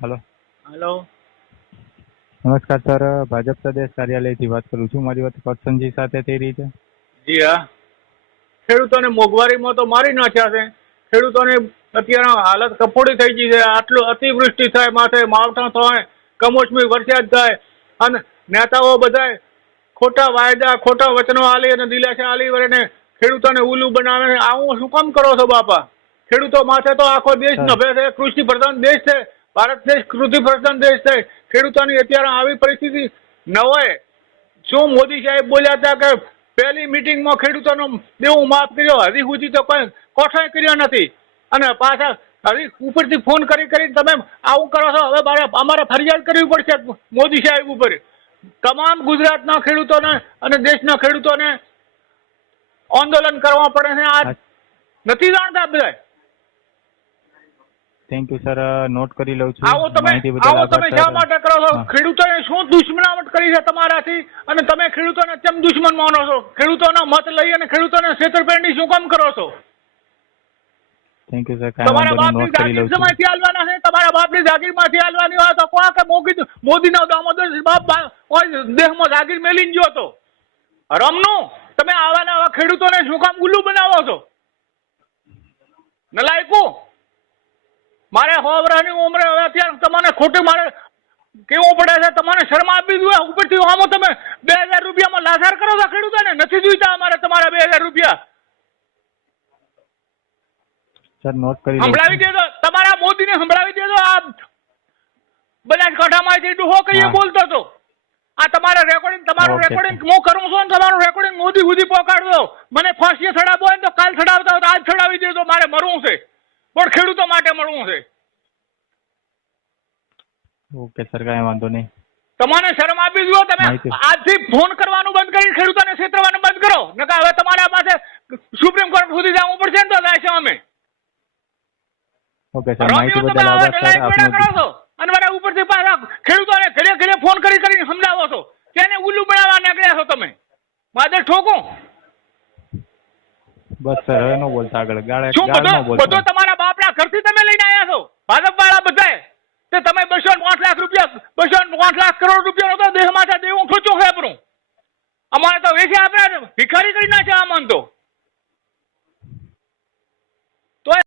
hello hello नमस्कार sir Bhajap प्रदेश कार्यालय થી વાત કરું છું મારી વાત કરશનજી સાથે થઈ રહી છે જી હા ખેડૂતોને મોંઘવારીમાં તો મારી નાખ્યા છે ખેડૂતોને અત્યારે હાલત કફોડી થઈ ગઈ છે આટલું અતિવૃષ્ટિ થાય માથે માવઠા થાય કમોસમી વરસાદ થાય અને નેતાઓ બધાય ખોટા વાયદા ખોટા વચનો આલી અને દિલાસા આલી વળીને ખેડૂતોને ઉલ્લુ બનાવે આવું શું કામ કરો છો બાપા ખેડૂતો માથે તો આખો દેશ નભે છે કૃષિ પ્રધાન દેશ છે ભારત દેશ કૃષિ પ્રધાન દેશ છે ખેડૂતોની અત્યારે આવી પરિસ્થિતિ ન હોય શું મોદી સાહેબ બોલ્યા હતા કે પહેલી મીટિંગમાં ખેડૂતોનો દેવું માફ કર્યો હજી સુધી તો કોઈ કોઠાઈ કર્યો નથી અને પાછા હજી ઉપરથી ફોન કરીને તમે આવું કરો છો હવે અમારે ફરિયાદ કરવી પડશે મોદી સાહેબ ઉપર તમામ ગુજરાતના ખેડૂતોને અને દેશના ખેડૂતોને આંદોલન કરવા પડે છે આ નથી જાણતા બધા થેન્ક યુ સર નોટ કરી લઉં છું આવો તમે શા માટે કરો છો ખેડૂતોને શું દુશ્મનાવટ કરી છે તમારાથી અને તમે ખેડૂતોને કેમ દુશ્મન માનો છો ખેડૂતોનો મત લઈ અને ખેડૂતોને છેતરપિંડી શું કામ કરો છો થેન્ક યુ સર તમારા બાપની જાગીર માંથી હાલવાના છે તમારા બાપની જાગીર માંથી હાલવાની હોય તો કોણ કે મોદીનો દામોદર બાપ કોઈ દેશમાં જાગીર મેલીને ગયો હતો રમનું તમે આવા ખેડૂતોને શું કામ ઉલ્લુ બનાવો છો નલાયકો મારે 100 વર્ષની ઉંમરે હવે અત્યારે તમને ખોટું મારે કેવું પડે છે તમને શરમ આપી દઉં ઉપરથી આમાં તમે 2000 રૂપિયામાં લાચાર કરો છો ખેડૂતોને નથી જોઈતા અમારે તમારા 2000 રૂપિયા સર નોટ કરી સંભળાવી દેજો તમારા મોદીને સંભળાવી દેજો આ બનાસકાંઠામાંથી ડોહો કહીએ બોલતો હતો આ તમારું રેકોર્ડિંગ હું કરું છું ને તમારું રેકોર્ડિંગ મોદી સુધી પહોંચાડજો મને ફાંસીએ ચડાવવો હોય તો કાલ ચડાવતા હોય તો આજ ચડાવી દેજો મારે મરવું છે પણ ખેડૂતો માટે મળવું છે ઓકે સર કાંઈ વાંધો નહીં તમારે શરમ આપી દો તમે આજથી ફોન કરવાનું બંધ કરી ખેડૂતોને છેતરવાનું બંધ કરો નકા હવે તમારા પાસે સુપ્રીમ કોર્ટ સુધી જવું પડશે ને તો જાય અમે ઓકે સર માહિતી બદલ આભાર સર આપનો કરો છો અને મારા ઉપરથી પાછા ખેડૂતોને ઘરે ઘરે ફોન કરીને સમજાવો છો તેને ઉલ્લુ બનાવવા નીકળ્યા છો તમે માદર ઠોકું બસ સર હવે નો બોલતા આગળ શું બધો તમારા બાપના ઘરથી તમે લઈને આવ્યા છો ભાજપ વાળા બધાએ તે તમે 205 લાખ રૂપિયા 205 લાખ કરોડ રૂપિયા તો દેશમાં દેવું ખોચું છે આપણું અમારે તો વેચે આપણે ભિખારી કરી નાખ્યા આમાં તો